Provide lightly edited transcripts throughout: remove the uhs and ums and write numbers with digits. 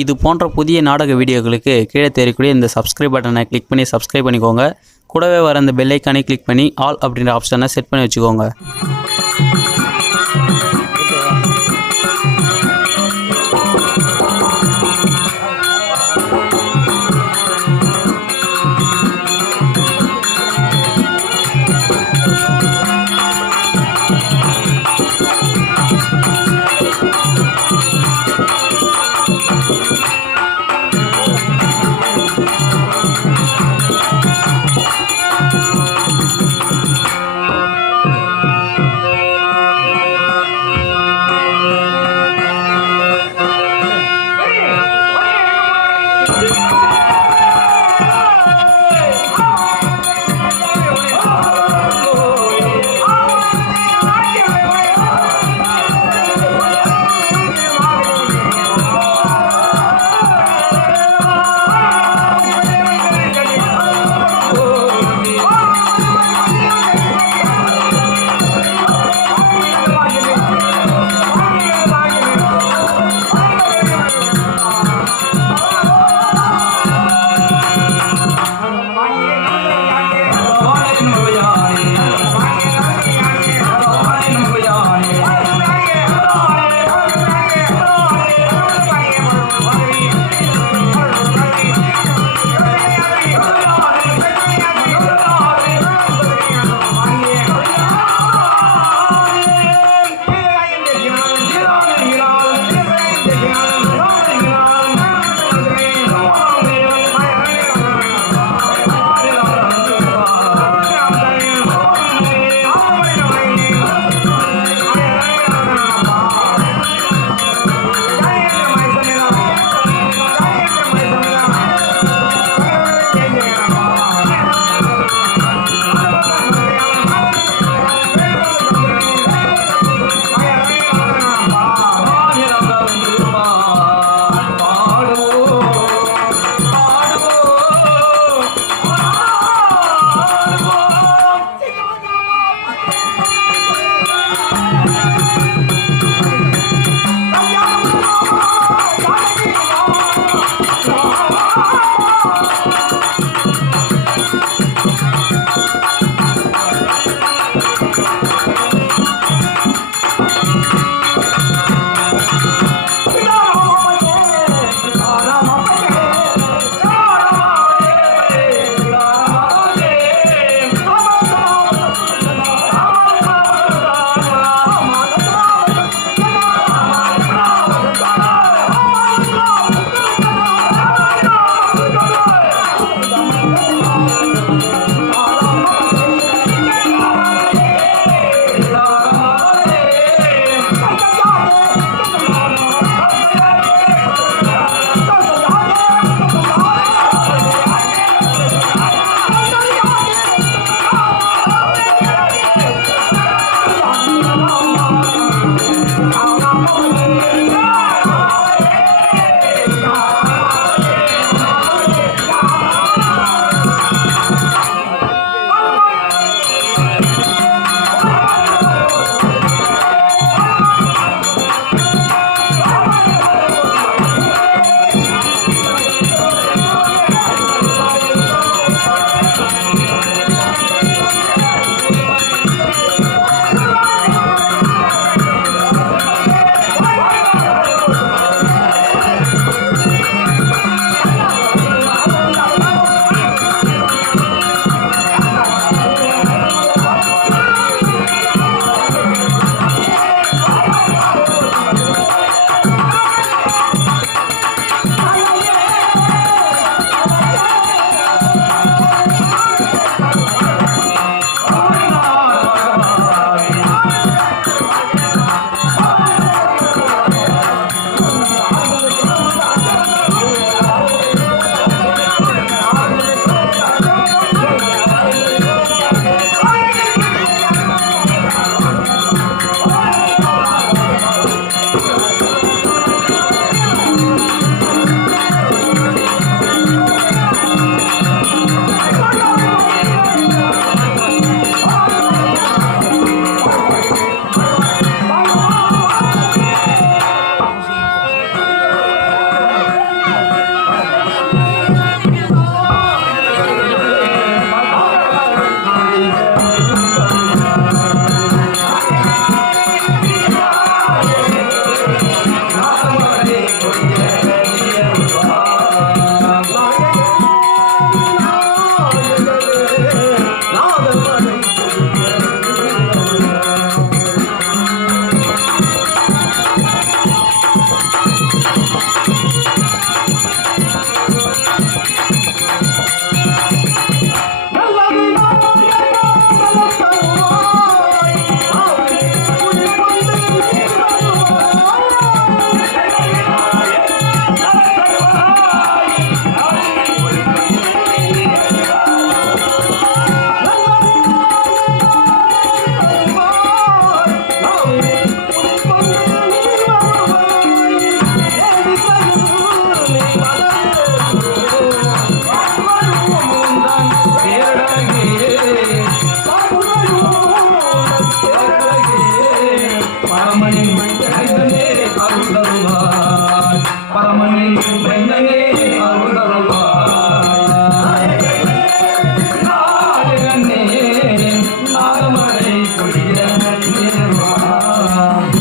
இது போன்ற புதிய நாடக வீடியோக்களுக்கு கீழே தெரியக்கூடிய இந்த சப்ஸ்கிரைப் பட்டனை கிளிக் பண்ணி சப்ஸ்கிரைப் பண்ணிக்கோங்க. கூடவே வர அந்த பெல் ஐக்கானை கிளிக் பண்ணி ஆல் அப்படின்ற ஆப்ஷனை செட் பண்ணி வச்சுக்கோங்க. ராமனின் மைந்தனே அருள்தருள்வாய் நாயகனே நாகமலை கொடிய நீர்வாய்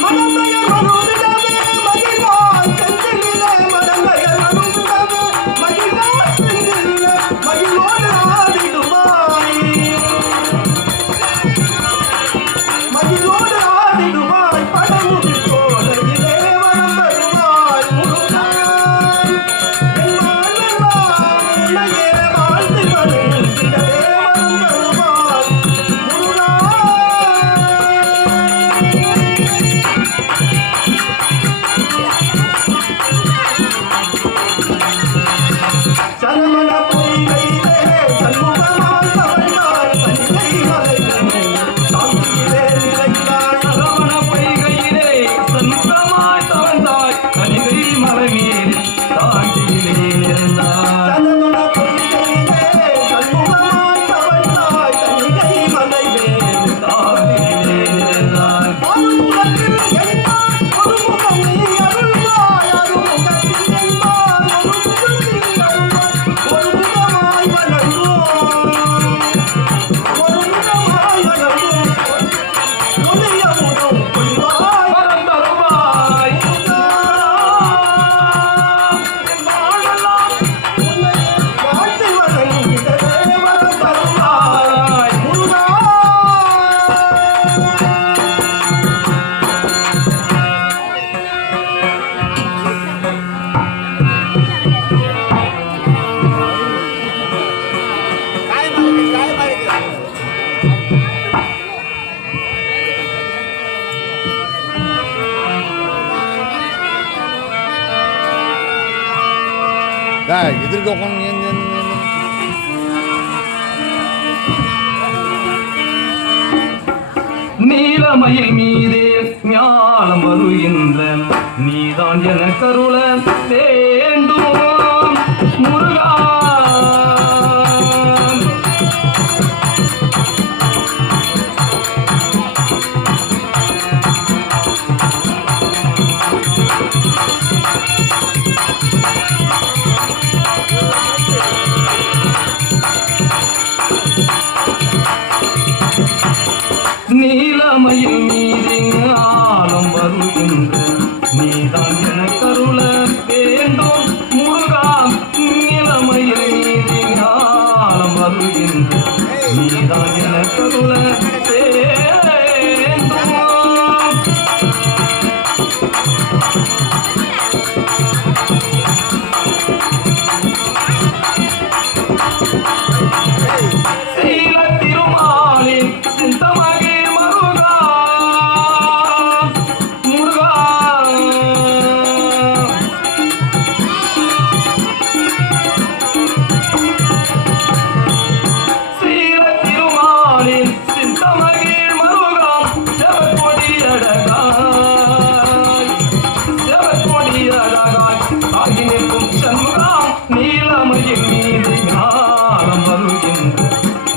Mama எதிர்க்க உட்காந்து நீலமயில் மீதே ஞாலம் வருகின்ற நீதான் என கருள வேண்டும் முருகா. நீலமயில் மீது ஆலம் வருகின்ற நீதான் என கருள வேண்டும் முருகா. நீலமயில் மீது ஆலம் வருகின்ற நீதான் என கருள வேண்டும். சீல திருமாலின் சிந்தமகே முருகா முருகா. சீல திருமாலின் சிந்தமகே முருகா. செவக்கொடியழகாய் ஆகி நிற்கும் சண்முகா. நீலமயில் மீது ஞானம் வருகின்ற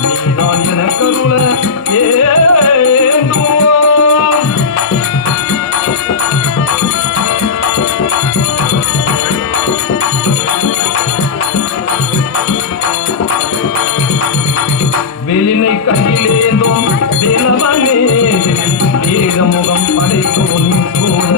நீதான் என கருள ஏந்தும். வெளினை கையிலேந்தும் தினவனே ஏகமுகம் படைக்கும் சோதர.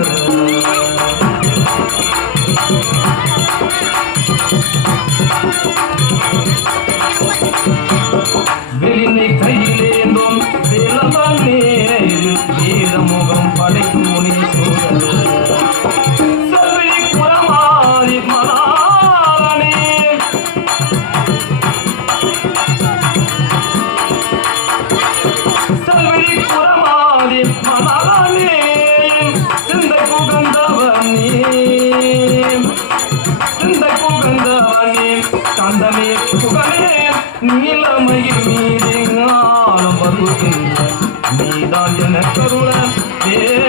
வெளினை கையிலேந்தும் தினவனே ஏகமுகம் படைக்கும் சோதர. செல்வி குரமாரி மலானே செல்வி குரமாரி மலானே சிந்தை புகந்தவனே சிந்தை புகந்தவனே கந்தனே புகழே. நீலமயில் மீது ஞானம் வருகின்ற நீதான் என கருள வேண்டும்.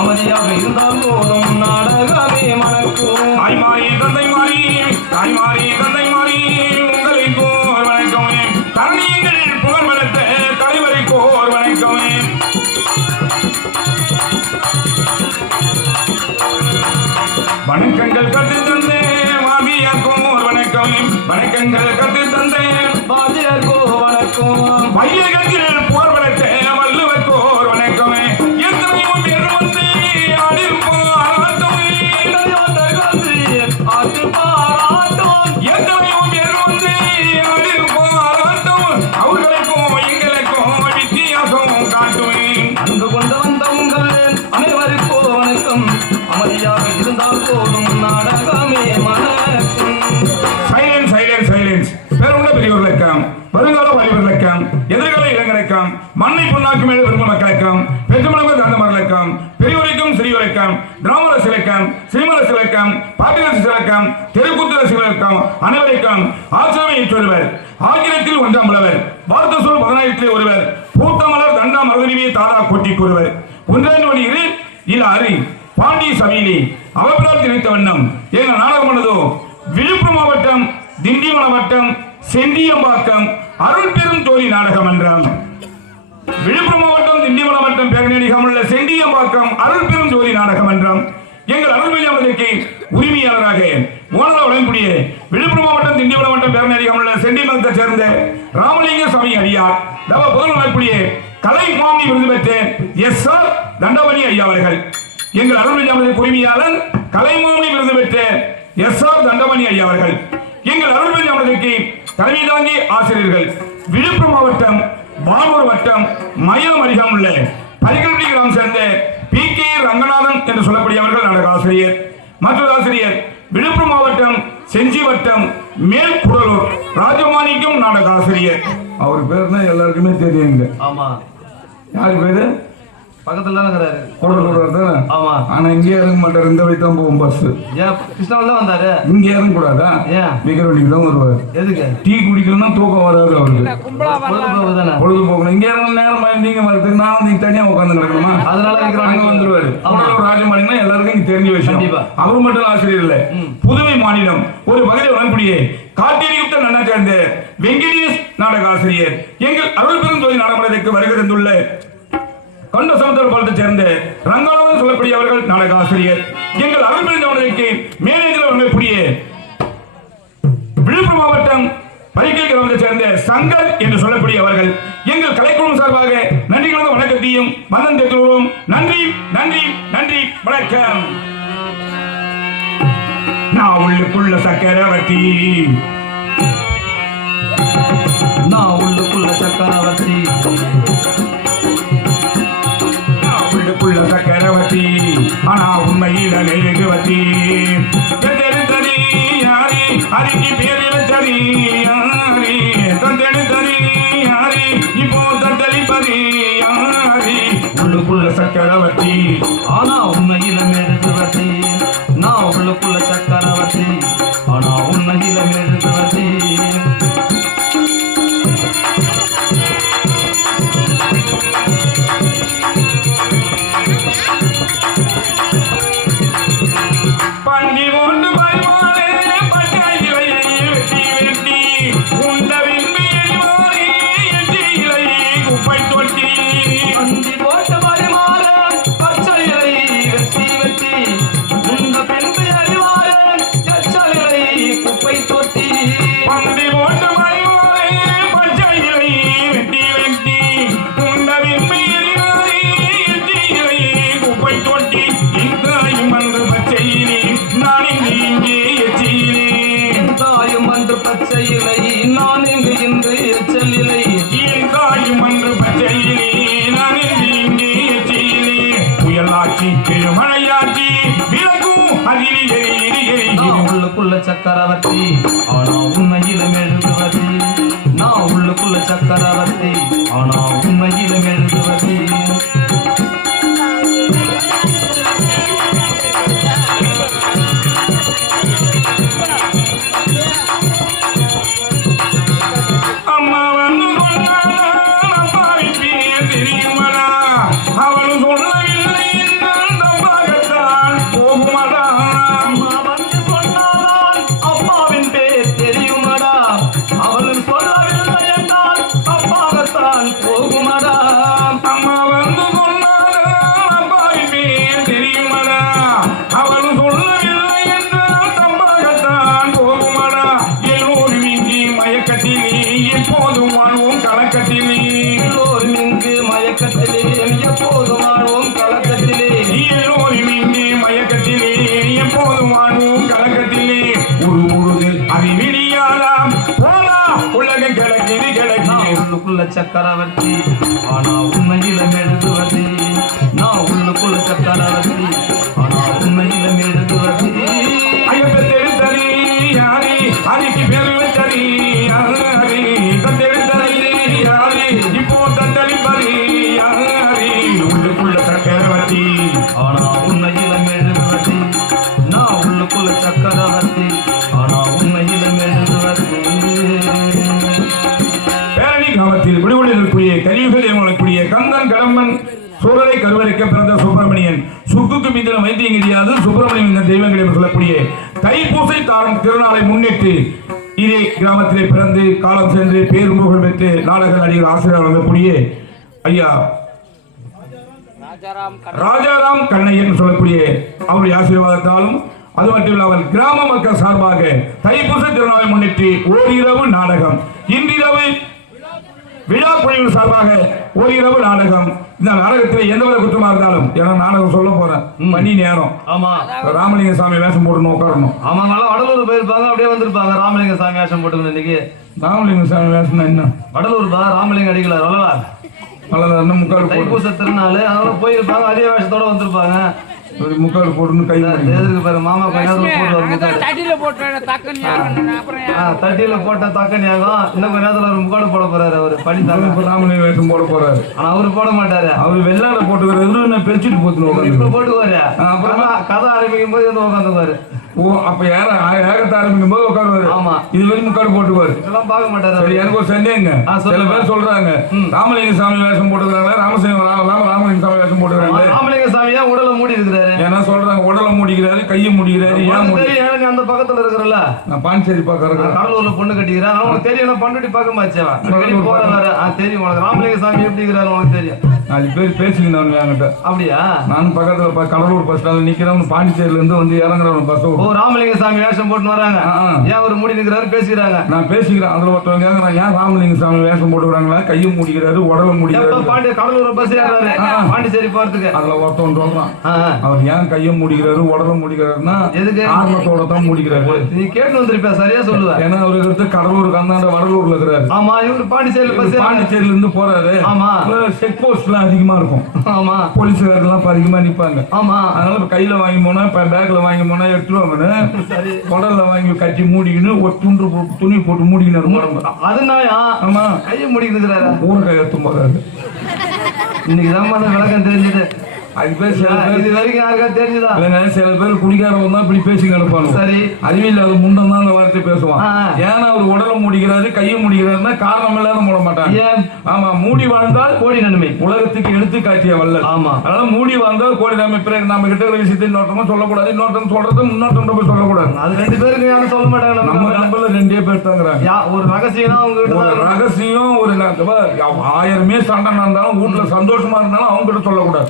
அமைதியாக இருந்தால் போதும் நாடகமே மணக்கும். தாய்மாரி தந்தை மாறி தாய்மாரி தந்தை மாறி உங்களுக்கு ஒரு வணக்கமே. கரணியங்கள் புகழ் மறுத்த தலைவருக்கு ஒரு வணக்கமே. வணக்கங்கள் கற்று தந்தே வாதியாக்கும் ஒரு வணக்கமே. வணக்கங்கள் கற்று தந்தே பாதியர்கோ வணக்கம். பையகத்தில் போர் வளர்த்த வள்ளுவருக்கு ஒரு வணக்கமே. எத்தனையோ பேர் வந்து அடிப்போம் ஆட்டு பாராட்டும். எத்தனையோ பேர் வந்து அடிப்போம் அவர்களுக்கும் எங்களுக்கும் வித்தியாசம் காட்டுவேன். அன்பு கொண்டு வந்த உங்கள் அனைவருக்கோ வணக்கம். மக்களுக்கும் மண்ணை பொன்னாக்கு மேலே விரும்பும் மக்களுக்கும் பெற்றமளவு தந்த மகளுக்கும் பெரியவரைக்கும் சிறியவரைக்கும் கிராம ரசிகளுக்கும் சினிமா ரசிகளுக்கும் பாட்டி ரசிகளுக்கும் தெருக்கூத்து ரசிகளுக்கும் அனைவருக்கும் ஆசிரமை ஏற்றொருவர் ஆங்கிலத்தில் ஒன்றாம் புலவர் பாரத சொல் 10,000 ஒருவர் பூத்தமலர் தண்டா மருதனிவே தாரா கொட்டி கூறுவர் ஒன்றாம் நோடியில் இல்ல அறி பாண்டி சபையிலே அவபிரால் திணைத்த வண்ணம் எங்கள் நாடகம் பண்ணதோ விழுப்புரம் மாவட்டம் திண்டிவனம் வட்டம் செண்டியம்பாக்கம் அருள் பெரும் ஜோதி நாடகம் என்றான். விழுப்புரம் மாவட்டம் திண்டிவனம் வட்டம் பேரணியகம் உள்ள செண்டியம்பாக்கம் அருள் பெரும் ஜோதி நாடகம் என்றான். எங்கள் அருள்மையாவதற்கு உரிமையாளராக ஓனரா வழங்கக்கூடிய விழுப்புரம் மாவட்டம் திண்டிவனம் வட்டம் பேரணியகம் உள்ள செண்டியம்பாக்கத்தை சேர்ந்த ராமலிங்க சாமி அடியார் புதல் வழங்கக்கூடிய கலை மாமி விருது பெற்ற எஸ்.ஆர். தண்டபாணி ஐயா அவர்கள். எங்கள் அருள்மையாவதற்கு உரிமையாளர் கலைமாமி விருது பெற்ற எஸ்.ஆர். தண்டபாணி ஐயா அவர்கள். எங்கள் அருள்மையாவதற்கு தலைமை தாங்கி ஆசிரியர்கள் விழுப்புரம் மாவட்டம் பானூர் வட்டம் மயிலம் அருகாமல் உள்ள பரிகல்பட்டி கிராமம் சேர்ந்த பி.கே. ரங்கநாதன் என்று சொல்லக்கூடியவர்கள் நாடக ஆசிரியர். மற்றொரு ஆசிரியர் விழுப்புரம் மாவட்டம் செஞ்சி வட்டம் மேல் குடலூர் ராஜமாணிக்கம் நாடக ஆசிரியர். அவர் பேர் தான் எல்லாருக்குமே தெரியுங்க. ஆமா, யாரு பேரு? பக்கத்துல தான் இருக்கிறாரு. கூடலூர் தானே? ஆமா. ஆனா இங்கே இறங்க மாட்டார், இந்த வழி தான் போகும் பஸ். ஏன் கிருஷ்ணாவில் தான் வந்தாரு? இங்க இறங்க கூடாதா? ஏன் விக்கிரவண்டிக்கு தான் வருவார். எதுக்கு? டீ குடிக்கணும்னா தூக்கம் வராது அவருக்கு. பொழுதுபோக்கு தானே. பொழுதுபோக்கணும். இங்க இறங்க நேரம் நீங்க வரதுக்கு நான் வந்து தனியா உட்காந்து கிடக்கணுமா? அதனால அங்க வந்துருவாரு. கூடலூர் ராஜமாணினா எல்லாருக்கும் இங்க தெரிஞ்ச விஷயம். அவர் மட்டும் ஆசிரியர் இல்ல, புதுவை மாநிலம் ஒரு பகுதியில் வழங்கக்கூடிய காட்டேரியுத்த நன்னா சேர்ந்த வெங்கடேஷ் நாடக ஆசிரியர். எங்கள் அருள் பெரும் ஜோதி நாடகத்திற்கு வருகை தந்துள்ள கொண்ட சமுத்திர பாலத்தை சேர்ந்த ரங்கநாதன் சொல்லக்கூடியவர்கள் நாடக ஆசிரியர். எங்கள் அருள் பெரும் ஜோதிக்கு மேனேஜர் வழங்கக்கூடிய விழுப்புரம் மாவட்டம் பரிகை கிராமத்தை சேர்ந்த சங்கர் என்று சொல்லக்கூடியவர்கள். எங்கள் கலைக்குழு சார்பாக நன்றி கலந்த வணக்கத்தையும் வந்தம் தெரிவித்துள்ளோம். நன்றி நன்றி நன்றி வணக்கம். நான் உள்ளுக்குள்ள சக்கரவர்த்தி, நான் உள்ளுக்குள்ள சக்கரவர்த்தி, உள்ளுக்குள்ள சக்கரவர்த்தி, ஆனா உண்மையில நெருங்குவத்தி. தந்தெடுத்தது யாரு, அதுக்கு பேரு வச்சது யாரு, தந்தெடுத்தது யாரு, இப்போ தந்தளிப்பது யாரு. உள்ளுக்குள்ள சக்கரவர்த்தி, ஆனா உண்மையில மெழுகுவர்த்தி. நான் உள்ளுக்குள்ள சக்கரவர்த்தி, ஆனா உண்மையில மெழுகுவர்த்தி. பண்டி கொண்டு பரிமாறே பச்சை இலையை வெட்டி வெட்டி உண்ட விண்மி எரிவாரி எட்டி இலையை குப்பை தொட்டி. அந்தி போட்ட பரிமாற பச்சை இலை வெட்டி வெட்டி உண்ட பெண்பு அறிவார எச்சல் இலை குப்பை தொட்டி. பண்டி போட்டு பரிமாறே பச்சை இலை வெட்டி வெட்டி உண்ட விண்மி எரிவாரி எட்டி இலையை குப்பை தொட்டி. இங்காயும் அன்று பச்சையிலே நான் இங்கே எச்சியிலே, தாயும் அன்று பச்சை இலை நான் இங்கு இன்று எச்சல் இலை. இங்காயும் அன்று பச்சையிலே நான் இங்கே எச்சியிலே. புயலாட்சி பெருமழையாட்சி விலகும் அதில் நான் உள்ளுக்குள்ள சக்கரவர்த்தி, ஆனா உண்மையில மெழுகுவர்த்தி. நான் உள்ளுக்குள்ள சக்கரவர்த்தி, ஆனா உண்மையில மெழுகுவர்த்தி. அம்மா வந்து சொன்னாளா, அப்பாவின் பேர் தெரியுமடா, அவளும் சொல்லவில்லை என்றால் தப்பாகத்தான் போகுமடா. அம்மா வந்து சொன்னாதான் அம்மாவின் பேர் தெரியுமடா, அவளும் சொல்லவில்லை என்றால் அப்பாகத்தான் போகுமடா. அம்மா வந்து சொன்னாளா, அப்பாவின் பேர் தெரியுமடா, அவளும் சொல்லவில்லை என்றால் தப்பாகத்தான் போகுமடா. எல்லோரும் இங்கே மயக்கத்திலே எப்போதும் வாழ்வோம் கலக்கத்திலே, எல்லோரும் இங்கு மயக்கத்திலே எப்போதும் வாழ்வோம் கலக்கத்திலே. எல்லோரும் இங்கே மயக்கத்திலே எப்போதும் வாழ்வோம் கலக்கத்திலே. உருமுழுது அது விடியாதாம் போனா உலகம் கிழக்கிது கிழக்கிது. நான் உள்ளுக்குள்ள சக்கரவர்த்தி, ஆனா உண்மையில மெழுகுவர்த்தி. நான் உள்ளுக்குள்ள சக்கரவர்த்தி, ஆனா உண்மையில மெழுகுவர்த்தி. ஐயப்பெத்தெடுத்தது யாரு, அதுக்கு பேரு வச்சது யாரு, தத்தெடுத்தது யாரு, இப்போ தத்தளி ஆனா உண்மையில மெழுகுவதி நான் உள்ளுக்குள்ள சக்கரவர்த்தி ஆனா உண்மையில மெழுகுவதி பேரணி கிராமத்தில் விடுபடி இருக்கக்கூடிய கலியுக தெய்வங்களுக்குரிய கந்தன் கடம்பன் சூழலை கருவறைக்க பிறந்த சுப்பிரமணியன் சுக்குக்கு மீதின வைத்தியம் கிடையாது சுப்பிரமணியன் இந்த தெய்வங்களை சொல்லக்கூடிய தைப்பூசை தாரம் திருநாளை முன்னிட்டு இதே கிராமத்திலே பிறந்து காலம் சென்று பேரும்புகழ் பெற்று நாடக நடிகர் ஆசிரியர் வழங்கக்கூடிய ஐயா ராஜாராம் கண்ணையன் சொல்லக்கூடிய அவருடைய ஆசீர்வாதத்தாலும் அது மட்டும் இல்லாமல் கிராம மக்கள் சார்பாக தைப்பூச திருநாளை முன்னிட்டு ஓரிரவு நாடகம் இன்றிரவு விழா குழுவின் சார்பாக ஓரிரவு நாடகம். இந்த நாடகத்தில் எந்த ஒரு குற்றமா இருந்தாலும் ஏன்னா நாடகம் சொல்ல போறேன் மணி நேரம். ஆமா ராமலிங்க சாமி வேஷம் போட்டு உட்காரணும். ஆமா நல்லா வடலூர் போயிருப்பாங்க அப்படியே வந்திருப்பாங்க ராமலிங்க சாமி வேஷம் போட்டு இன்னைக்கு. ராமலிங்க சாமி வேஷம்னா என்ன? வடலூர் பா ராமலிங்க அடிக்கல வளவா முக்காடு தைப்பூச திருநாள் அதனால போயிருப்பாங்க அதே வேஷத்தோட வந்திருப்பாங்க. முக்காடு போட்டு கை எதுக்கு பாரு மாமா தட்டியில போட்ட தக்கன் யாகம் இன்னும் கொஞ்ச நேரத்துல ஒரு முக்காடு போட போறாரு அவரு பனி தாங்க ராமலிங்க வேஷம் போட போறாரு. ஆனா அவரு போட மாட்டாரு. அவரு வெள்ளாட போட்டுக்கிறது பெருச்சிட்டு போட்டு இப்ப போட்டுக்குவாரு. அப்புறம் கதை ஆரம்பிக்கும் போது வந்து உட்காந்துக்குவாரு. ஓ அப்ப ஏகத்தை ஆரம்பிக்கும் போது உட்காருவாரு. ஆமா இது வரைக்கும் முக்காடு போட்டுக்குவாரு. இதெல்லாம் பார்க்க மாட்டாரு. எனக்கு ஒரு சந்தேகங்க. சில பேர் சொல்றாங்க ராமலிங்க சாமி வேஷம் போட்டுக்கிறாங்க ராமலிங்க சாமி வேஷம் போட்டுக்கிறாங்க. ராமலிங்க சாமியா உடலை மூடி இருக்கிறாரு. ஏன்னா சொல்றாங்க உடலை மூடிக்கிறாரு கையை மூடிக்கிறாரு. ஏன் அந்த பக்கத்துல இருக்கிறல்ல நான் பாண்டிச்சேரி பாக்குறேன். கடலூர்ல பொண்ணு கட்டிக்கிறேன். உனக்கு தெரியும் பண்ருட்டி பார்க்க மாச்சேவா போற வேற தெரியும் உனக்கு ராமலிங்க சாமி எப்படி இருக்கிறாரு உனக்கு தெரியும். 4 பேர் பேசிக்கிட்டாங்க என்கிட்ட. அப்படியா? நானும் பக்கத்துல கடலூர் பஸ் ஸ்டாண்ட்ல நிக்கிறேன். பாண்டிச்சேரியில இருந்து வந்து இறங்குறவன் பஸ். ஓ ராமலிங்க சாமி வேஷம் போட்டு வராங்க. ஏன் ஒரு மூடி நிக்கிறாரு பேசிக்கிறாங்க. நான் பேசிக்கிறேன். அதுல ஒருத்தவங்க கேக்குறாங்க ஏன் ராமலிங்க சாமி வேஷம் போட்டுக்கிறாங்களா கையும் மூடிக்கிறாரு உடலை மூடிக்கிறாரு. பாண்டி கடலூர் பஸ் ஏறாரு பாண்டிச்சேரி போறதுக்கு. அதுல ஒருத்தவன் சொல்றான் அவர் ஏன் கையும் மூடிக்கிறாரு உடலை மூடிக்கிறாருன்னா எதுக்கு ஆர்வத்தோட தான் மூடிக்கிறாரு. நீ கேட்டு வந்திருப்ப சரியா சொல்லுவ. ஏன்னா அவருக்கு கடலூர் கந்தாண்ட வடலூர்ல இருக்கிறாரு. ஆமா இவரு பாண்டிச்சேரியில இருந்து போறாரு. ஆமா செக் போஸ்ட்ல அதிகமா இருக்கும். ஆமா போலீஸ்காரெல்லாம் அதிகமா நிப்பாங்க. ஆமா அதனால கையில வாங்கி போனா பேக்ல வாங்கி போனா எடுத்துருவாங்க. குடல்ல வாங்கி கட்டி மூடிக்கின்னு ஒரு துணி போட்டு மூடிக்கினாரு. அதனால ஆமா கையை மூடிக்கிறாரு. ஊர் கை எடுத்து போறாரு. இன்னைக்கு தான் விளக்கம் தெரிஞ்சது. அது பேர் இது வரைக்கும் யாருக்கா தெரிஞ்சுதா? சில பேர் குடிக்காரவங்க தான் இப்படி பேசி கிடப்பாங்க. சரி அறிவியல் அது முண்டம் தான் அந்த வார்த்தை பேசுவான். ஏன்னா அவர் உடலை முடிக்கிறாரு கையை முடிக்கிறாருன்னா காரணம் இல்லாத மூட மாட்டாங்க. ஆமா மூடி வாழ்ந்தால் கோடி நன்மை உலகத்துக்கு எடுத்து காட்டிய வல்லல். ஆமா அதனால மூடி வாழ்ந்தால் கோடி நன்மை. பிறகு நம்ம கிட்ட இருக்கிற விஷயத்தை இன்னொருத்தமா சொல்லக்கூடாது. இன்னொருத்தன் சொல்றது இன்னொருத்தன் போய் சொல்லக்கூடாது. அது 2 பேருக்கு யாரும் சொல்ல மாட்டாங்க. நம்ம நம்பர்ல 2 பேர் தாங்கிறாங்க. ஒரு ரகசியம் அவங்க ரகசியம் ஒரு 1000 சண்டை நடந்தாலும் வீட்டுல சந்தோஷமா இருந்தாலும் அவங்க கிட்ட சொல்லக்கூடாது.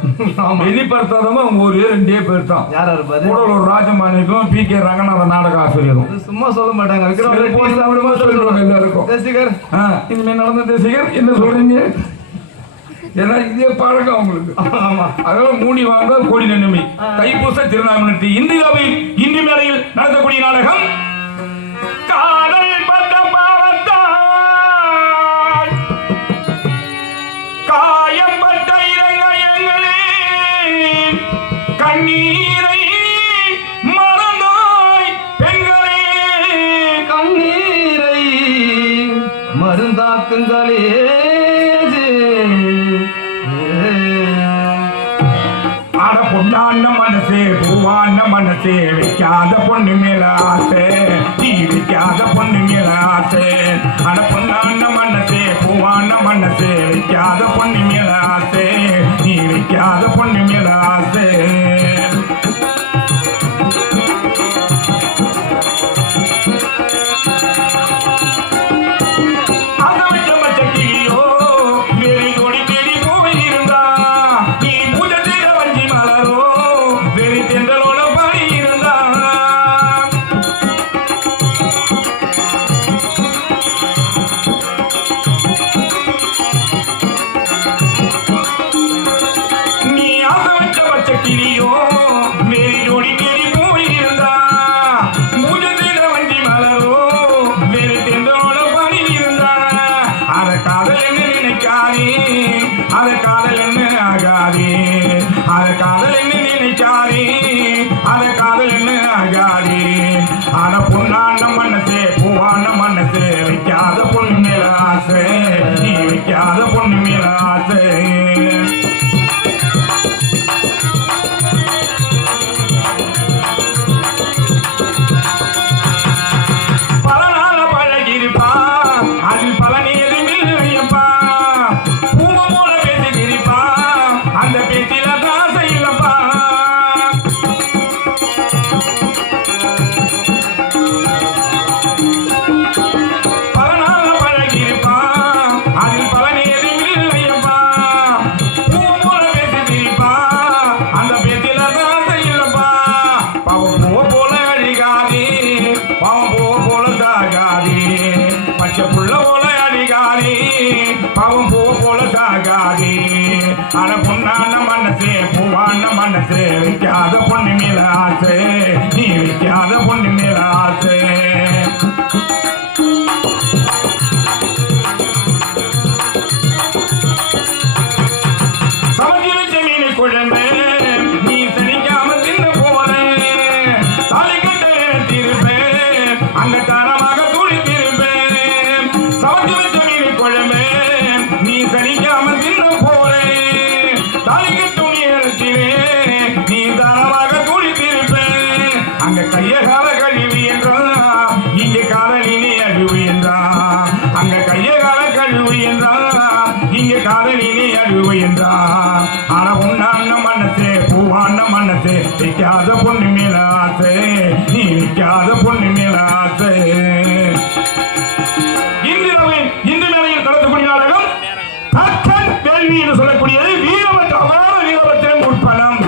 வெளிப்படுத்தாதவங்க அவங்க ஒரு 2 பேர் தான். யாரா இருப்பாரு? கூடலூர் ராஜமாணிக்கும் பி.கே. ரங்கநாதன் நாடக ஆசிரியரும். சும்மா சொல்ல மாட்டாங்க. தேசிகர் இனிமே நடந்த தேசிகர் என்ன சொல்றீங்க? ஏன்னா இதே பழக்கம் அவங்களுக்கு. அதனால மூடி வாங்க கோடி நன்மை. தைப்பூச திருநாள் இந்தியாவில் இன்று மேலையில் நடத்தக்கூடிய நாடகம் காதல் பட்ட பாவத்தால் காயப்பட்ட கண்ணீரை மறந்தாய் பெண்களே கண்ணீரை மருந்தாக்குங்களே அட பொண்ணான மனசே பூவான மனசே வைக்காத பொண்ணு மேல ஆசை நீ வைக்காத பொண்ணு மேல ஆசை. அட பொண்ணான மனசே பூவான மனசே வைக்காத பொண்ணு மேல ஆசை நீ வைக்காத பொண்ணு மேல ஆசை. அட பொண்ணான மனசே பூவான மனசே வைக்காத பொண்ணு மேல ஆசை நீ வைக்காத பொண்ணு மேல ஆசை சமைச்சு வச்ச மீன் குழம்பு நீ தனிக்காம தின்னு போன தாலி கட்ட திருப்பேன் அங்க தரமாக குளித்திருப்பேன் சமைச்சு வச்ச மீன் குழம்பு நீ தனிக்காம தின்னு போறேன் தாலி கட்டும் நேரத்திலே நீ தரமாக குளித்திருப்பேன் அங்க கைய கால கழுவி என்றா இங்க காதலினே அழுவி என்றா அங்க கைய கால கழுவி என்றா இங்க காதலினே அழுவி என்றா ஆனா உன்னான மனசே பூவான மனசே வைக்காத பொண்ணு மேல ஆசை நீ வைக்காத பொண்ணு மேல ஆசை இந்து மேலையில் கலந்துக்கூடிய நாடகம் தக்கன் வேள்வி என்று சொல்லக்கூடியது அகோர வீரபத்திரன் உட்பலம்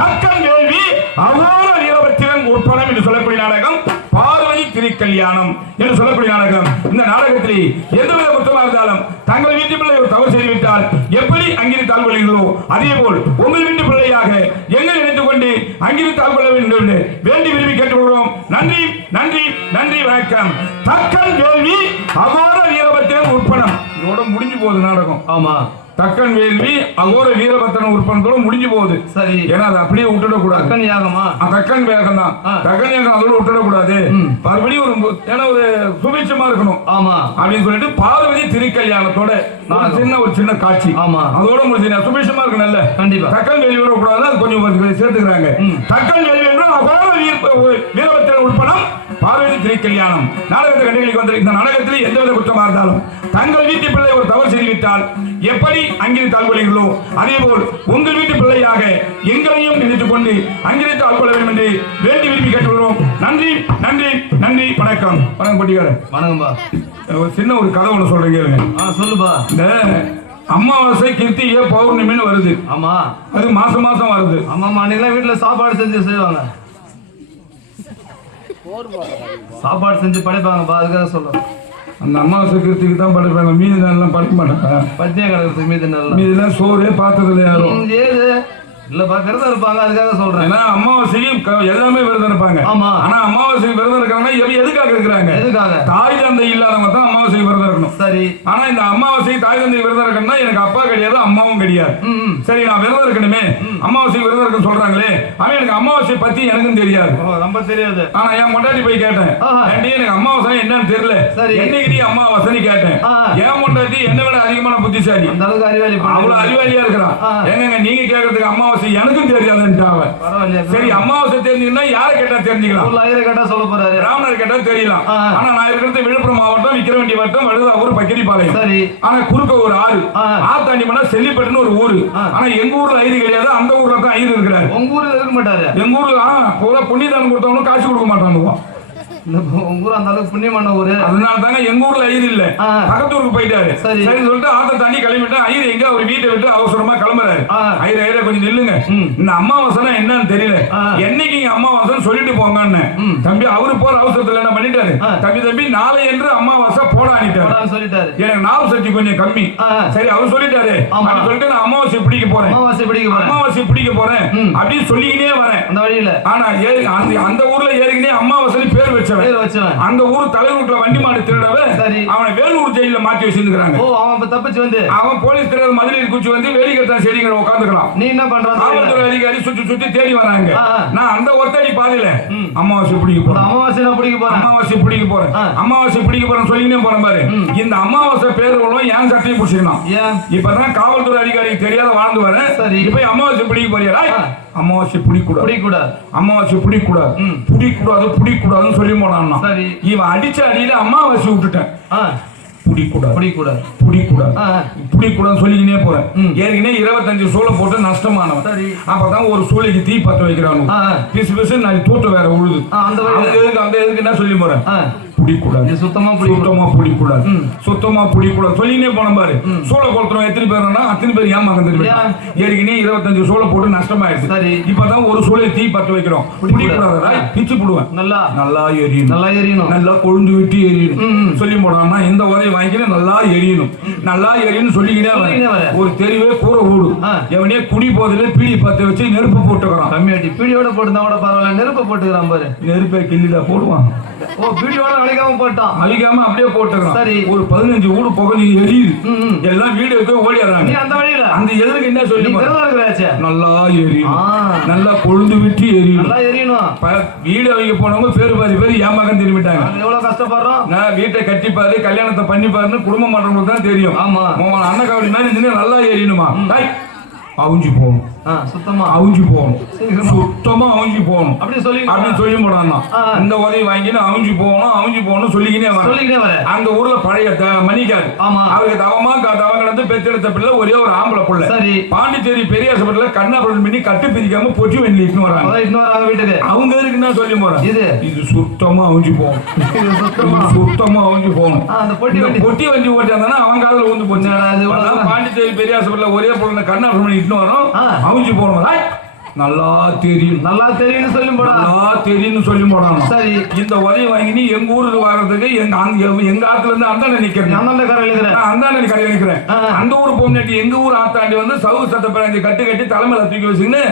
தக்கன் வேள்வி அகோர வீரபத்திரன் உட்பலம் என்று சொல்லக்கூடிய நாடகம் பார்வதி திருக்கல்யாணம் என்று சொல்லக்கூடிய நாடகம். இந்த நாடகத்தில் எந்தவித குற்றமாக இருந்தாலும் தங்கள் வீட்டு பிள்ளை ஒரு தவறு செய்துவிட்டால் எப்படி அங்கிருந்து தாழ்வடைகிறோ அதே போல் உங்கள் வீட்டு பிள்ளையாக எங்கள் நினைத்துக் கொண்டு அங்கிருந்து தாழ்வட வேண்டும் என்று வேண்டி விரும்பி கேட்டுக்கொள்கிறோம். நன்றி நன்றி நன்றி வணக்கம். தக்கன் வேள்வி அகோர வீரபத்திரன் உட்படம் இதோட முடிஞ்சு போகுது நாடகம். ஆமா, தக்கன் வேள்வி அகோர வீரபத்திரன் உற்பத்தோட முடிஞ்சு போகுது. சரி, ஏன்னா அதை அப்படியே விட்டுடக்கூடாது. தக்கன் யாகமா? தக்கன் வேகம் தான். தக்கன் யாகம் அதோட விட்டுடக்கூடாது. மறுபடியும் ஒரு சுபிட்சமா இருக்கணும். ஆமா, அப்படின்னு சொல்லிட்டு பார்வதி திருக்கல்யாணத்தோட ஒரு சின்ன காட்சி. ஆமா, அதோட முடிச்சு சுபிட்சமா இருக்கு. நல்ல கண்டிப்பா தக்கன் வேள்வி விடக்கூடாது. அது கொஞ்சம் சேர்த்துக்கிறாங்க. தக்கன் வேள்வி அகோர வீரபத்திரன் உட்படம் பார்வதி திருக்கல்யாணம் நாடகத்தை கண்டுகளிக்கு வந்த இந்த நாடகத்தில் எந்தவித குற்றமா இருந்தாலும் தங்கள் வீட்டு பிள்ளை ஒரு தவறு செய்துவிட்டால் எப்படி அங்கிருந்து தாழ்வடைகளோ அதே போல் உங்கள் வீட்டு பிள்ளையாக எங்களையும் நினைத்துக் கொண்டு அங்கிருந்து தாழ்வட வேண்டும் என்று வேண்டி விரும்பி கேட்டுள்ளோம். நன்றி நன்றி நன்றி வணக்கம். வணக்கம் பட்டிக்காரர். வணக்கம்பா. ஒரு சின்ன ஒரு கதை ஒண்ணு சொல்றீங்க. சொல்லுப்பா. இந்த அமாவாசை கிருத்திகை பௌர்ணமின்னு வருது. ஆமா, அது மாசம் மாசம் வருது. ஆமாமா, அன்னைக்கு வீட்டுல சாப்பாடு செஞ்சு செய்வாங்க, சாப்பாடு செஞ்சு படைப்பாங்கப்பா. அதுக்காக சொல்றேன். அந்த அமாவாசை கிருத்திக்கு தான் படைப்பாங்க. மீதி நாள்லாம் படைக்க மாட்டாங்க. பத்தியா கிடக்குறது மீதி நாள். மீதிலாம் சோறே பார்த்ததுல யாரும் ஏது இல்லப்பா, விரதம் இருப்பாங்க. அதுக்காக சொல்றேன். ஏன்னா அமாவாசையும் எல்லாமே விரதம் இருப்பாங்க. ஆமா, ஆனா அமாவாசை விரதம் இருக்காங்கன்னா எதுக்காக இருக்கிறாங்க? எதுக்காக? தாய் தந்தை இல்லாதவங்க தான் அமாவாசை விரதம் இருக்கணும். சரி, ஆனா இந்த அமாவாசை தாய் தந்தை விரதம் இருக்கணும்னா எனக்கு அப்பா கிடையாது, அம்மாவும் கிடையாது. சரி, நான் விரதம் இருக்கணுமே, அமாவாசை விரதம் இருக்க சொல்றாங்களே, ஆனா எனக்கு அமாவாசை பத்தி எனக்கும் தெரியாது. ரொம்ப தெரியாது. ஆனா என் முன்னாடி போய் கேட்டேன், எனக்கு அமாவாசை என்னன்னு தெரியல, என்னைக்கு நீ அமாவாசை கேட்டேன். என் முன்னாடி என்ன விட அதிகமான புத்திசாலி, அந்த அளவுக்கு அறிவாளி, அவ்வளவு அறிவாளியா இருக்கிறான். எங்க நீங்க கேட்கறதுக்கு அமாவாசை எனக்கும் தெரியாதுன்றாங்க. சரி, அமாவாசை தெரிஞ்சுன்னா யாரை கேட்டா தெரிஞ்சுக்கலாம்? கேட்டா சொல்ல போறாரு, ராமனர் கேட்டா தெரியலாம். ஆனா நான் இருக்கிறது விழுப்புரம் மாவட்டம், விக்கிரவண்டி வட்டம், வழுதாவூர், பக்கிரிப்பாளையம். சரி, ஆனா குறுக்க ஒரு ஆறு, ஆத்தாண்டி பண்ணா செல்லிப்பட்டுன்னு ஒரு ஊரு. ஆனா எங்க ஊர்ல ஐது கிடையாது, அந்த ஊர்ல தான் ஐது இருக்கிறாரு. உங்க ஊர்ல இருக்க மாட்டாரு. எங்க ஊர்ல பூரா புண்ணியதானம் கொடுத்தவனும் காசு கொடுக்க மாட்டானுவோ. உங்க ஊர் அந்த அளவுக்கு புண்ணியமான ஊரு. அதனால தாங்க எங்க ஊர்ல ஐயர் இல்ல, பக்கத்தூருக்கு போயிட்டாரு. சரி சொல்லிட்டு ஆத்த தாண்டி கிளம்பிட்டு ஐயர் எங்க ஒரு வீட்டை விட்டு அவசரமா கிளம்புறாரு. ஐயர் கொஞ்சம் நில்லுங்க, இந்த அமாவாசை என்னன்னு தெரியல, என்னைக்கு இங்க அமாவாசை சொல்லிட்டு போங்கன்னு. தம்பி அவரு போற அவசரத்துல என்ன பண்ணிட்டாரு, தம்பி நாளை என்று அமாவாசை போடானிட்டாரு சொல்லிட்டாரு. எனக்கு நாள் சக்தி கொஞ்சம் கம்மி. சரி, அவர் சொல்லிட்டாரு சொல்லிட்டு நான் அமாவாசை பிடிக்க போறேன், அமாவாசை பிடிக்க போறேன் அப்படின்னு சொல்லிக்கிட்டே வரேன் அந்த வழியில. ஆனா அந்த ஊர்ல ஏறிக்கினே அமாவாசை பேர் வச்ச அந்த ஊர் தலைவூட்ல வண்டி மாடு திருடவே அவனை வேலூர் ஜெயில மாட்டி வச்சிருக்காங்க. அவன் தப்பிச்சு வந்து அவன் போலீஸ் தெரியாத மதுரையில் குச்சி வந்து வேலிகட்டா செடிங்கிற உட்காந்துக்கலாம். நீ என்ன பண்ற? காவல்துறை அதிகாரி சுத்தி சுத்தி தேடி வராங்க. நான் அந்த ஒத்தடி பாதையில அமாவாசை பிடிக்க போறேன், அமாவாசை பிடிக்க போறேன், அமாவாசை பிடிக்க போறேன், அமாவாசை பிடிக்க போறேன் சொல்லிக்கினே போறேன் பாரு. இந்த அமாவாசை பேருவளும் ஏன் சட்டையை பிடிச்சிருந்தான். இப்பதான் காவல்துறை அதிகாரிக்கு தெரியாத வாழ்ந்து வரேன். இப்ப அமாவாசை பிடிக்க போறியா? அமாவாசை பிடிக்கூடாது, அமாவாசை பிடிக்கூடாது, பிடிக்கூடாதுன்னு சொல்லி போனான். இவன் அடிச்ச அடியில அமாவாசை விட்டுட்டேன். சொல்லிக்கினே போறேன். ஏற்கனவே 25 சூளை போட்டு நஷ்டமானவன். அப்பதான் ஒரு சூளைக்கு தீ பத்த வைக்கிறான். பிசு பிசு நான் தூட்டு வேற உழுது. அந்த எதுக்கு என்ன சொல்லி போறேன், சுத்தமா பிடிக்கூடாது சொல்லினே போன பாரு. சோளை கொளுத்துறோம் எத்தனை பேர், அத்தனை பேர் ஏமாங்க தெரியும். ஏற்கனவே 25 சோளை போட்டு நஷ்டமாயிடுச்சு. இப்பதான் ஒரு சூளை தீ பத்த வைக்கிறோம். பிச்சு போடுவேன், நல்லா எரியணும், நல்லா கொழுந்து விட்டு எரியணும் சொல்லி போடான்னா இந்த உதவி வாங்கிக்கிட்டு நல்லா எரியணும் சொல்லிக்கிட்டே ஒரு தெருவே கூற வீடு எவனே குடி போதில பீடி பத்த வச்சு நெருப்பு போட்டுக்கிறான். கம்மியாட்டி பீடியோட போட்டுதான் கூட பரவாயில்ல, நெருப்பு போட்டுக்கிறான் பாரு. நெருப்பை கிள்ளில போடுவான். ஓ பீடியோட அழிக்காம போட்டான். அழிக்காம அப்படியே போட்டுக்கிறான். சரி. ஒரு 15 வீடு புகை எரியுது. எல்லாம் வீடுக்கு ஓடிடுறாங்க. அந்த வழியில அந்த எதிர்க்கு என்ன சொல்லி நல்லா எரியும், நல்லா கொழுந்து விட்டு எரியும், நல்லா எரியணும். வீடு அவங்க போனவங்க பேரு பாதி பேர் ஏமாக்கம் திரும்பிட்டாங்க. எவ்வளவு கஷ்டப்படுறோம். நான் வீட்டை கட்டிப்பாரு கல்யாணத்தை பண்ணிப்பாருன்னு குடும்பம் பண்றவங்களுக்கு தான் தெரியும். ஆமா அண்ணன் கவடி மாதிரி நல்லா எரியணுமா, அவிஞ்சு போகணும். சுத்தமா அவிஞ்சு போகணும், சுத்தமா அவிஞ்சு போகணும் அப்படி சொல்லி போடானா இந்த உதவி வாங்கின்னு அவிஞ்சு போகணும் சொல்லிக்கினே வர. அந்த ஊர்ல பழைய மணிக்காரு அவருக்கு தவமா தவங்கிடந்து பெற்றெடுத்த பிள்ளை ஒரே ஒரு ஆம்பளை பிள்ளை. சரி. பாண்டிச்சேரி பெரியாசப்பட்டில கண்ணாபுரம் பண்ணி கட்டு பிரிக்காம பொட்டி வெள்ளி இட்டு வராங்க. வீட்டுக்கு அவங்க இருக்குன்னா சொல்லி போறாங்க. இது சுத்தமா அவிஞ்சு போகணும், சுத்தமா அவிஞ்சு போகணும். பொட்டி வண்டி ஓட்டியாந்தானா அவன் காலில் வந்து போச்சு. பாண்டிச்சேரி பெரியாசப்பட்டில ஒரே பொருள் கண்ணாபுரம் பண்ணி இட்டு வரும். அவிஞ்சு போகணும், நல்லா தெரியும், நல்லா தெரியும் சொல்லி நல்லா தெரியும் சொல்லி போடணும். சரி. இந்த உதவி வாங்கி எங்க ஊருக்கு வர்றதுக்கு எங்க ஆத்துல இருந்து அந்தாண்ட நிக்கிறேன், அந்தாண்ட கரையில் நிக்கிறேன். அந்த ஊர் போனாட்டி எங்க ஊர் ஆத்தாண்டி வந்து சவு சத்த பிராஞ்சி கட்டு கட்டி தலைமையில தூக்கி வச்சுன்னு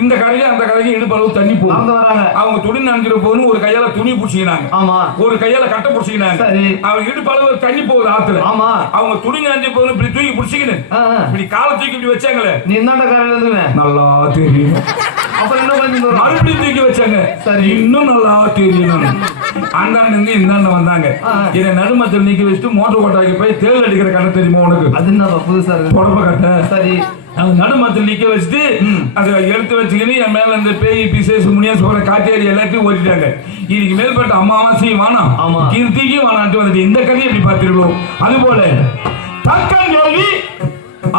இந்த கரையில அந்த கரைக்கு இடுப்பளவு தண்ணி போகும். அவங்க துணி நனைஞ்சிட போகணும், ஒரு கையால துணி புடிச்சிக்கினாங்க, ஒரு கையால கட்டை புடிச்சிக்கினாங்க. அவங்க இடுப்பளவு தண்ணி போகுது ஆத்துல. அவங்க துணி நனைஞ்சு போகணும், இப்படி தூக்கி புடிச்சிக்கின்னு இப்படி காலை தூக்கி இப்படி வச்சாங்களே, நீ இந்தாண்ட கரையில இருந்து நல்லா தெரியும். அப்புறம் என்ன பண்ணி மறுபடியும் தூக்கி வச்சாங்க. சரி, இன்னும் நல்லா தெரியும். அந்தாண்ட இருந்து இந்தாண்ட வந்தாங்க. இதை நடுமத்தில் நீக்கி வச்சுட்டு மோட்டர் கோட்டாக்கி போய் தேல் அடிக்கிற கடை தெரியுமா உனக்கு? அது என்ன புதுசா இருக்கு, தொடப்ப கட்டை. சரி. நடுமத்தில் நிக்க வச்சுட்டு அதை எடுத்து வச்சுக்கின்னு என் மேல இந்த பேய் பிசேஸ் முனியா சொல்ற காட்டேரி எல்லாத்தையும் ஓட்டிட்டாங்க. இதுக்கு மேல்பட்ட அம்மாவாசையும் வேணாம், கீர்த்திக்கும் வேணான்ட்டு வந்துட்டு இந்த கதையை எப்படி பார்த்துருக்கோம். அது போல தக்கன் ஜோதி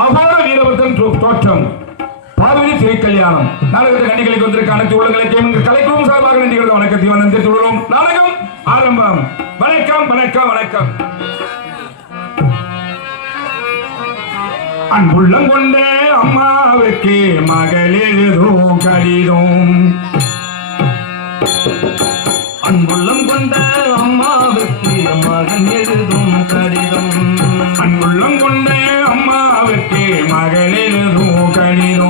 அபார வீரபத்திரன் தோற்றம் பார்வதி திரைக்கல்யாணம் நாடகத்தை கண்டிகளுக்கு வந்திருக்க அனைத்து உள்ளங்களை கலைக்கும் சார்பாக நன்றிகள் வணக்கத்தை வந்து தொடரும். நாடகம் ஆரம்பம். வணக்கம் வணக்கம் வணக்கம். அன்புள்ளம் கொண்ட அம்மாவுக்கு மகள் எழுதும் கடிதம், அன்புள்ளம் கொண்ட அம்மாவுக்கு மகன் எழுதும் கடிதம், அன்புள்ளம் கொண்ட அம்மாவுக்கு மகள் எழுதும் கடிதம்.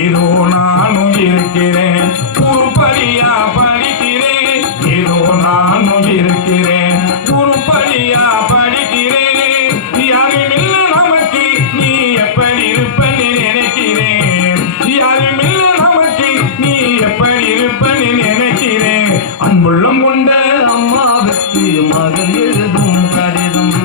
ஏதோ நானும் இருக்கிறேன், உருப்படியா படிக்கிறேன், ஏதோ நானும் இருக்கிறேன், உருப்படியா படிக்கிறேன். யாரும் இல்ல நமக்கு, நீ எப்படி இருப்பன்னு நினைக்கிறேன், யாரும் இல்ல நமக்கு, நீ எப்படி இருப்பன்னு நினைக்கிறேன். அன்புள்ளம் கொண்ட அம்மாவுக்கு மகன் எழுதும் கடிதம்.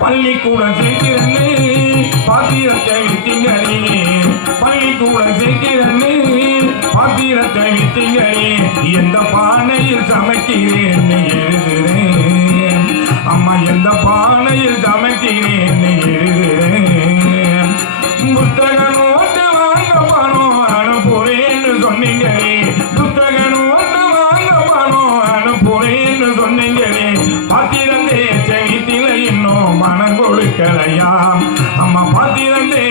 பள்ளிக்கூடம் சேர்க்கிறன்னு பாத்திரத்தை வித்தீங்களே, பள்ளிக்கூடம் சேர்க்கிறன்னு பாத்திரத்தை வித்தீங்களே, எந்த பானையில் சமைக்கிறேன்னு எழுதுறேன், அம்மா எந்த பானையில் சமைக்கிறேன்னு எழுதுறேன். புத்தக நோட்டு வாங்க பணம் அனுப்புறேன்னு சொன்னீங்களே, புத்தக நோட்டு வாங்க பணம் அனுப்புறேன்னு சொன்னீங்களே, பாத்திரந்தே வீட்டில இன்னும் பணம் கொடுக்கலையாம், அம்மா பாத்திரந்தே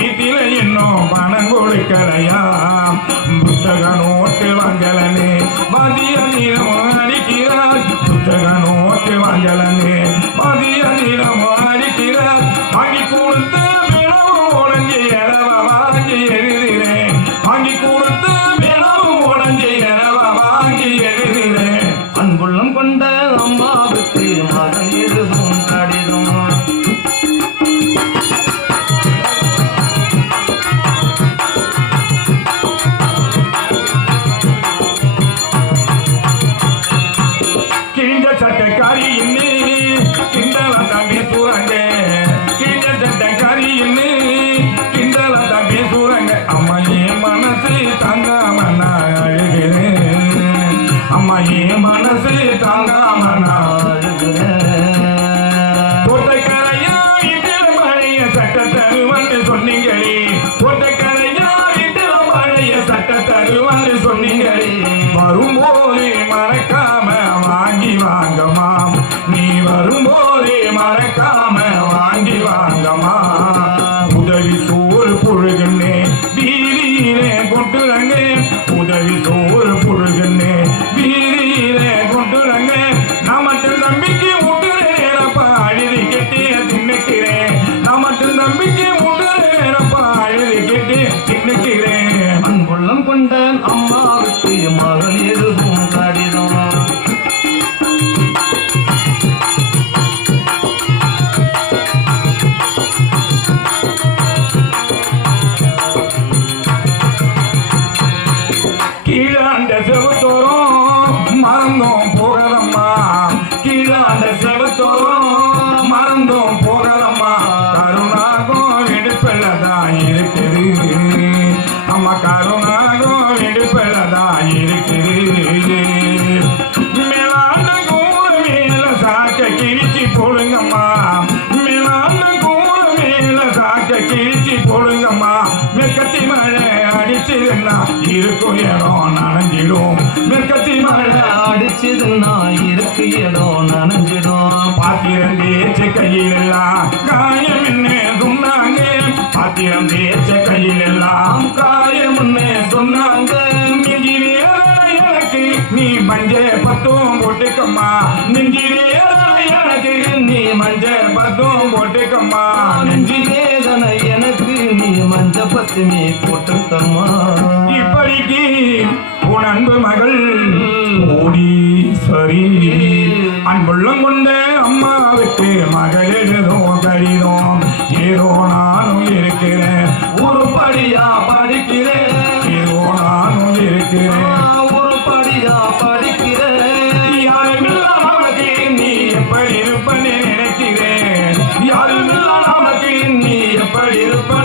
வீட்டில இன்னும் பணம் கொடுக்கலையாம். புத்தக நோட்டு வாங்கலனே மதிய நீளம் அடிக்கிறார், புத்தக நோட்டு வாங்கலனே மதிய நீளம் அடிக்கிறார். வாங்கி கொடுத்த வினவும் உடஞ்சி எழவ வாங்கி எழுதுகிறேன், வாங்கி கொடுத்த வினவும் உடஞ்சி எழவ வாங்கி எழுதுகிறேன். அன்புள்ளம் கொண்ட அம்மாவுக்கு மகன் எழுதும் கடிதம். கிழிஞ்ச சட்டைக்காரி இன்னி கிண்டலா தம்பி சூரங்க, கிழிஞ்ச சட்டைக்காரி இன்னி கிண்டலா தம்பி சூரங்க. அம்மா என் மனசு தாங்காம நான் அழுகிறேன், அம்மா என் மனசு தாங்காம நான் அழுகிறேன். கோட்டைக்கரையா வீட்டில் பழைய சட்ட தருவன்னு சொன்னீங்களே, கோட்டைக்கரையா வீட்டில் பழைய சட்ட தருவன்னு சொன்னீங்களே, வரும்போதே மறக்காம வாங்கி வாங்கமாம், நீ வரும்போதே மறக்காம வாங்கி வாங்கமா. உதவி சோறு புழுகுன்னே வீதியிலே கொட்டுறங்க, உதவி கிளவி சோறு புழுகுன்னு வீதியிலே கொண்டுறங்க நான் மட்டும் நம்பிக்கை முட்டுறேனப்பா அழுதி கெட்டி தின்னுக்கிறேன் நான் மட்டும் நம்பிக்கை முட்டுறேனப்பா அழுதி கெட்டி தின்னுக்கிறேன் அன்புள்ளம் கொண்ட அம்மாவுக்கு மகள் எதுவும் கடிதம் கீழாண்ட செவத்தோறும் மறந்தோம் போகதம்மா கீழாண்ட செவத்தோறும் மறந்தோம் போகதம்மா கருணாகம் விடுப்பெல்லதான் இருக்குது அம்மா கருணாகம் விடுப்பெல்லதான் இருக்குது மேலாண்ட கூட மேல சாக்க கிழிச்சி போடுங்கம்மா மேலாண்ட கூட மேல சாக்க கிழிச்சி போடுங்கம்மா மேற்கத்தி மழை அடிச்சதுன்னா இருக்கும் இடம் நனைஞ்சிடும் மேற்கத்தி மழை அடிச்சதுன்னா இருக்கு இடம் நனைஞ்சிடும் பாத்திரம் தேய்ச்ச கையில் எல்லாம் காயம் என்ன சொன்னாங்க பாத்திரம் தேய்ச்ச கையில் எல்லாம் காயம் என்ன சொன்னாங்க நெஞ்சிலே எனக்கு நீ மஞ்ச பத்தும் போட்டுக்கம்மா நெஞ்சிலே எனக்கு நீ மஞ்ச பத்தும் போட்டுக்கம்மா நெஞ்சி வேதனை எனக்கு நீ மஞ்ச பத்துமே போட்டுக்கம்மா இப்படிக்கு உன் அன்பு மகள் ஓடி சரி அன்புள்ளம் கொண்ட அம்மாவுக்கு மகள் எழுதும் கடிதம் ஏதோ நானும் இருக்கிறேன் ஒரு படியா படிக்கிறேன் ஏதோ நானும் இருக்கிறேன் ஒரு படியா படிக்கிறேன் யாருமில்லா நமக்கு நீ எப்படி இருப்பன்னு நினைக்கிறேன் யாருமில்லா நமக்கு நீ எப்படி இருப்ப